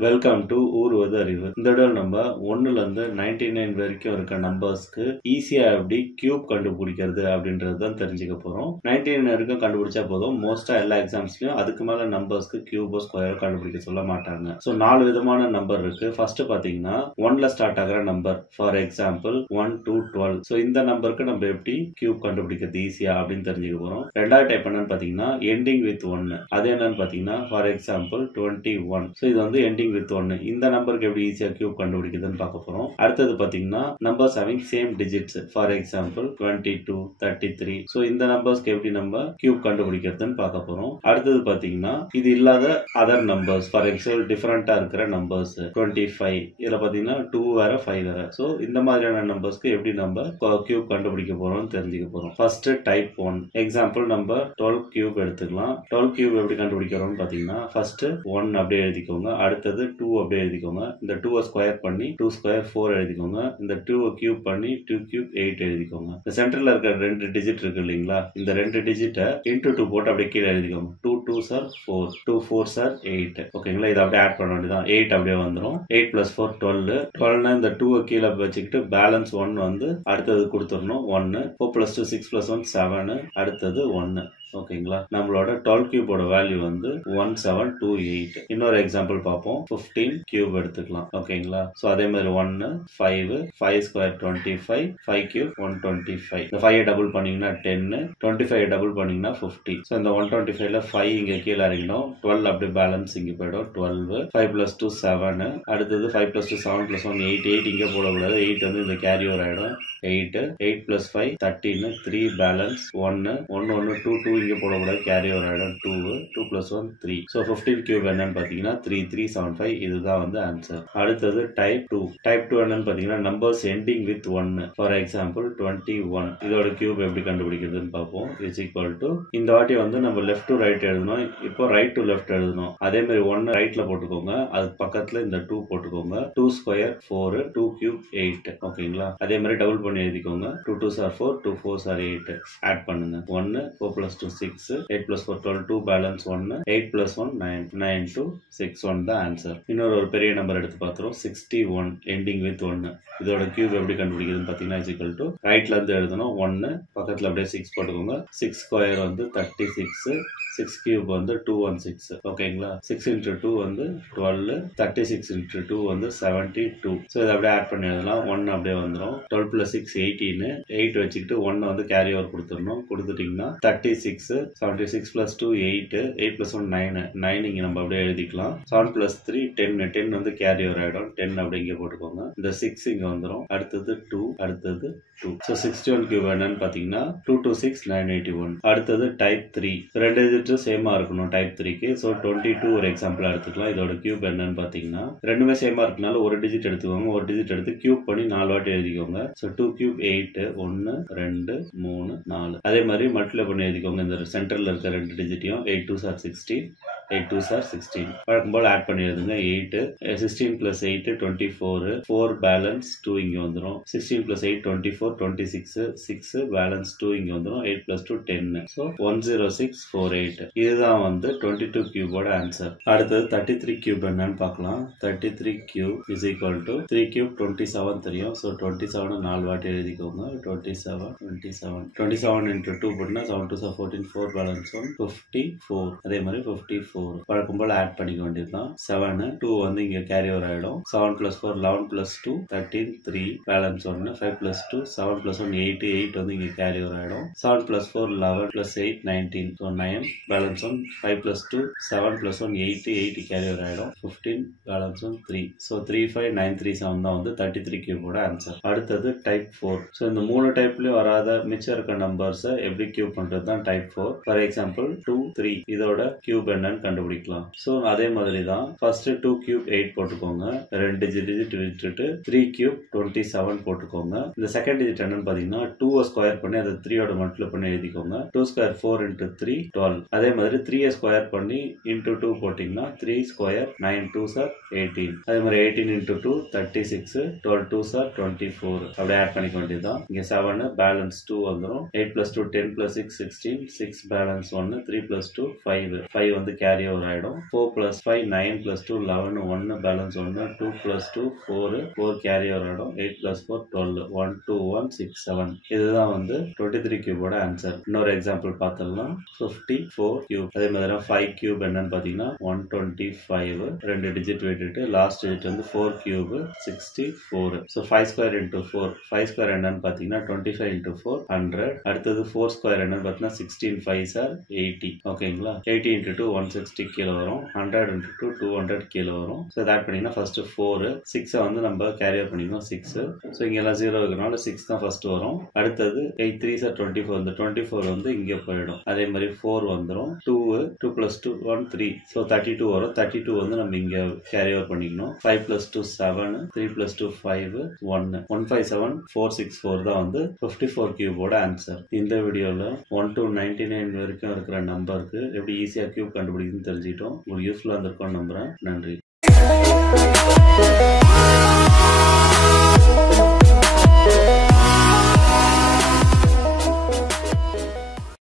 Welcome to ஊர்வது அறிவு. இந்த தடவை நம்ம 1ல இருந்து 99 வரைக்கும் இருக்க நம்பர்ஸ்க்கு ஈஸியா எப்படி கியூப் கண்டுபிடிக்கிறது அப்படின்றது தான் தெரிஞ்சுக்க போறோம். 99 வரைக்கும் கண்டுபிடிச்சா போதும். மோஸ்டா எல்லா எக்ஸாம்ஸ்லயும் அதுக்கு மேல நம்பர்ஸ்க்கு கியூபோ ஸ்கொயரோ கண்டுபிடிக்க சொல்ல மாட்டாங்க. ஸோ 4 விதமான நம்பர் இருக்கு. ஃபர்ஸ்ட் பாத்தீங்கன்னா 1ல ஸ்டார்ட் ஆகிற number, for example 1 to 12. So இந்த நம்பருக்கு நம்ம எப்படி கியூப் கண்டுபிடிக்கிறது ஈஸியா அப்படின்னு தெரிஞ்சுக்க போறோம். ரெண்டாவது டைப் என்னன்னு பாத்தீங்கன்னா எண்டிங் வித் 1. அது என்னன்னு பாத்தீங்கன்னா ஃபார் எக்ஸாம்பிள் 21. ஸோ இது வந்து எண்டிங் வித் 1. இந்த நம்பருக்கு எப்படி ஈஸியா கியூப் கண்டுபிடிக்கிறதுன்னு பார்க்க போறோம். அடுத்தது பாத்தீங்கன்னா numbers having same digits, for example 22, 33. So இந்த நம்பர்ஸ்க்கு எப்படி நம்ம கியூப் கண்டுபிடிக்கிறதுன்னு பார்க்க போறோம். அடுத்தது பாத்தீங்கன்னா இது இல்லாத அதர் நம்பர்ஸ், ஃபார் எக்ஸாம்பிள் டிஃபரெண்டா இருக்கிற நம்பர்ஸ் 25. இதுல பாத்தீங்கன்னா 2 வேற 5 வேற. ஸோ இந்த மாதிரியான நம்பர்ஸ்க்கு எப்படி நம்ம கியூப் கண்டுபிடிக்க போறோம்னு தெரிஞ்சுக்க போறோம். ஃபர்ஸ்ட் டைப் 1 எக்ஸாம்பிள் நம்ம 12 கியூப் எடுத்துக்கலாம். 12 கியூப் எப்படி கண்டுபிடிக்கிறோம்னு பாத்தீங்கன்னா ஃபர்ஸ்ட் 1 அப்படியே எழுதிக்கோங்க. அடுத்தது 2 அப்படியே எழுதிக்கோங்க. இந்த 2 ஸ்கொயர் பண்ணி 2 ஸ்கொயர் 4 எழுதிக்கோங்க. இந்த 2 கியூப் பண்ணி 2 கியூப் 8 எழுதிக்கோங்க. இந்த சென்டர்ல இருக்கிற 2 டிஜிட் இருக்கு இல்லீங்களா, இந்த 2 டிஜிட்டை இன்டு 2 போட்டு அப்படியே கீழே எழுதிக்கோங்க. 2 2s are 4, 2 4s are 8. ஓகேங்களா, இதை அப்படியே ஆட் பண்ண வேண்டியதான். 8 அப்படியே வந்துடும். 8 plus 4 12. 12 இந்த 2 கீழே வச்சுக்கிட்டு பேலன்ஸ் 1 வந்து அடுத்தது கொடுத்துடணும் 1. 4 plus 2 6 plus 1 7. அடுத்தது 1. ஓகேங்களா, நம்மளோட 12 கியூபோட வேல்யூ வந்து 1728. இன்னொரு எக்ஸாம்பிள் பார்ப்போம். 15 கியூப் எடுத்துக்கலாம். ஓகேங்களா, சோ அதே மாதிரி 1 5 5 ஸ்கொயர் 25 5 கியூப் 125. இந்த 5 டபுள் பண்ணீங்கன்னா 10, 25 டபுள் பண்ணீங்கன்னா 50. சோ இந்த 125ல 5 இங்க கீழே இறங்கிடும். 12 அப்படியே பேலன்ஸ் இங்க போயிடும். 12 5 plus 2 7. அடுத்தது 5 plus 2 7 plus 1 8. 8 இங்க போடக்கூடாது. 8 வந்து இந்த கேரி ஓவர் ஆயிடும். 8 8 plus 5 13. 3 பேலன்ஸ் 1 1 1 2 2 இங்க போடக்கூடாது. கேரி ஓவர் ஆயிடும். 2 2 plus 1 3. ஸோ 15 கியூப் என்னன்னு பாத்தீங்கன்னா 3375. இதுதான் வந்து ஆன்சர். அடுத்தது டைப் 2. டைப் 2 என்னன்னு பாத்தீங்கன்னா numbers ending with 1. For example 21. இதோட கியூப் எப்படி கண்டுபிடிக்கிறதுன்னு பார்ப்போம். இஸ் ஈக்குவல் டு இந்த வாட்டி வந்து நம்ம லெஃப்ட் டு ரைட் எழுதணும். இப்போ ரைட் டு லெஃப்ட் எழுதணும். அதே மாதிரி 1 ரைட்ல போட்டுக்கோங்க. அதுக்கு பக்கத்துல இந்த 2 போட்டுக்கோங்க. 2 ஸ்கொயர் 4 2 கியூப் 8. ஓகேங்களா, அதே மாதிரி டபுள் பண்ணி எழுதிக்கோங்க. 2 2s are 4 2 4s are 8. Add பண்ணுங்க. 1 4 plus 2 6 8 plus 4 12 2 பேலன்ஸ் 1 8 plus 1 9 9 2 6 1 தான் ஆன்சர். இன்னொரு ஒரு பெரிய நம்பர் எடுத்து பார்த்துறோம். 61 எண்டிங் வித் 1. இதோட கியூப் எப்படி கண்டுபிடிக்கிறதுன்னு பாத்தீங்கன்னா இஸ் ஈக்குவல் டு ரைட்ல இருந்து எழுதணும். 1 பக்கத்துல அப்படியே 6 போட்டுக்கோங்க. 6 ஸ்கொயர் வந்து 36 6 கியூப் வந்து 216. ஓகேங்களா, 6 into 2 வந்து 12 36 into 2 வந்து 72. ஸோ இதை அப்படியே ஆட் பண்ணி எழுதலாம். 1 அப்படியே வந்துடும். 12 plus 6 18. 8 வச்சுக்கிட்டு 1 வந்து கேரி ஓவர் கொடுத்துடணும். கொடுத்துட்டீங்கன்னா 36 76 plus 2 8 8 plus 1 9 9 இங்க நம்ம அப்படியே எழுதிக்கலாம். 7 plus 3 10 10 வந்து கேரி ஓவர் ஆயிடும். 10 அப்படியே இங்க போட்டுக்கோங்க. இந்த 6 இங்க வந்துடும். அடுத்தது 2 அடுத்தது 2. ஸோ 61 கியூப் என்னன்னு பாத்தீங்கன்னா 2 2 6 981. அடுத்தது டைப் 3. ரெண்டு டிஜிட்டும் சேமா இருக்கணும் டைப் 3க்கு. ஸோ 22 ஒரு எக்ஸாம்பிளா எடுத்துக்கலாம். இதோட கியூப் என்னன்னு பாத்தீங்கன்னா ரெண்டுமே சேமா இருக்கனால ஒரு டிஜிட் எடுத்துக்கோங்க. ஒரு டிஜிட் எடுத்து கியூப் பண்ணி 4 வாட்டி எழுதிக்கோங்க. So 2 cube 8 1 2 3 4. அதே மாதிரி மல்டிப்ளை பண்ணி எழுதிக்கோங்க. இந்த சென்டர்ல இருக்க 2 டிஜிட்டையும் 8 2s are 16 8 2s are 16. வழக்கம் போல ஆட் பண்ணி எழுதுங்க. 8 16 plus 8 24 4 பேலன்ஸ் 2 இங்க வந்துடும். 16 plus 8 24 26 6 பேலன்ஸ் 2 இங்க வந்துடும். 8 plus 2 10. ஸோ 10648. இதுதான் வந்து 22 கியூபோட ஆன்சர். அடுத்தது 33 கியூப் என்னன்னு பார்க்கலாம். 33 cube is equal to 3 cube 27 தெரியும். ஸோ 27 4 வாட்டி எழுதிக்கோங்க. 27 27 27 into 2 போட்டுனா 7 2s are 14 4 பேலன்ஸ் 1 54. அதே மாதிரி 54 வழக்கம் போல ஆட் பண்ணிக்க வேண்டியதுதான். 7 2 வந்து இங்க கேரி ஓவர் ஆயிடும். 7 plus 4 11 plus 2 13 3 balance 1 5 plus 2 7 plus 1 8 8 வந்து இங்க கேரி ஓவர் ஆயிடும். 7 plus 4 11 plus 8 19. So 9 balance 1 5 plus 2 7 plus 1 8 8 carry over ஆயிடும். 15 பேலன்ஸ் 1 3. ஸோ 35937 தான் வந்து 33 கியூபோட ஆன்சர். அடுத்தது டைப் 4. ஸோ இந்த 3 டைப்லயும் வராத மிச்சம் இருக்க நம்பர்ஸ் எப்படி கியூப் பண்றது தான் டைப் 4. ஃபார் எக்ஸாம்பிள் 2 3 இதோட கியூப் என்னன்னு கண்டுபிடிக்கலாம். ஸோ அதே மாதிரி தான் ஃபர்ஸ்ட் 2 கியூப் 8 போட்டுக்கோங்க. 2 டிஜிட் விட்டுட்டு 3 கியூப் 27 போட்டுக்கோங்க. இந்த செகண்ட் டிஜிட் என்னன்னு பாத்தீங்கன்னா 2 ஸ்கொயர் பண்ணி அதை 3 மல்டிப்ளை பண்ணி எழுதிக்கோங்க. 2 ஸ்கொயர் 4 into 3 12. அதே மாதிரி 3 ஸ்கொயர் பண்ணி into 2 போட்டீங்கன்னா 3 ஸ்கொயர் 9 2s are 18. அதே மாதிரி 18 into 2 36 12 2s are 24. அப்படியே ஆட் பண்ணிக்க வேண்டியதுதான். இங்க 7 பேலன்ஸ் 2 வந்துடும். 8 plus 2 10 plus 6 16 6 பேலன்ஸ் 1 3 plus 2 5 5 வந்து கேரி கேரி ஓவர் ஆயிடும். 4 + 5 9 + 2 11 1 பேலன்ஸ் 1 2 + 2 4 கேரி ஓவர் ஆயிடும். 8 + 4 12 1 2 1 6 7. இதுதான் வந்து 23 கியூபோட ஆன்சர். இன்னொரு எக்ஸாம்பிள் பார்த்தோம்னா 54 கியூப். அதே மாதிரி 5 கியூப் என்னன்னு பாத்தீங்கன்னா 125. 2 டிஜிட் விட்டுட்டு லாஸ்ட் டிஜிட் வந்து 4 cube 64. So 5 square into 4. 5 square என்னன்னு பார்த்தீங்கன்னா 25 × 4 100. அடுத்தது 4 ஸ்கொயர் என்னன்னு பார்த்தீங்கன்னா 16 5s are 80. ஓகேங்களா? 80 × 2 160 கீழே வரும். 100 × 2 200 கீழே வரும். ஸோ ஆட் பண்ணிங்கன்னா ஃபர்ஸ்ட் 4 6 வந்து நம்ம கேரி அவுட் பண்ணிக்கணும் 6. ஸோ இங்கெல்லாம் 0 இருக்கிறனால 6 தான் ஃபர்ஸ்ட் வரும். அடுத்தது 8 3s are 24. இந்த 24 வந்து இங்கே போயிடும். அதே மாதிரி 4 வந்துடும். 2 2 + 2 1 3. ஸோ 32 வரும். 32 வந்து நம்ம இங்க கேரி ஓவர் பண்ணிக்கணும். 5 + 2 7 3 + 2 5 1 157 464 தான் வந்து 54 கியூபோட ஆன்சர். இந்த வீடியோல 1 to 99 வரைக்கும் இருக்கிற நம்பருக்கு எப்படி ஈஸியா கியூப் கண்டுபிடிக்குதுன்னு தெரிஞ்சுக்கிட்டோம். ஒரு யூஸ்ஃபுல்லா இருந்திருக்கும்னு நம்புறேன். நன்றி.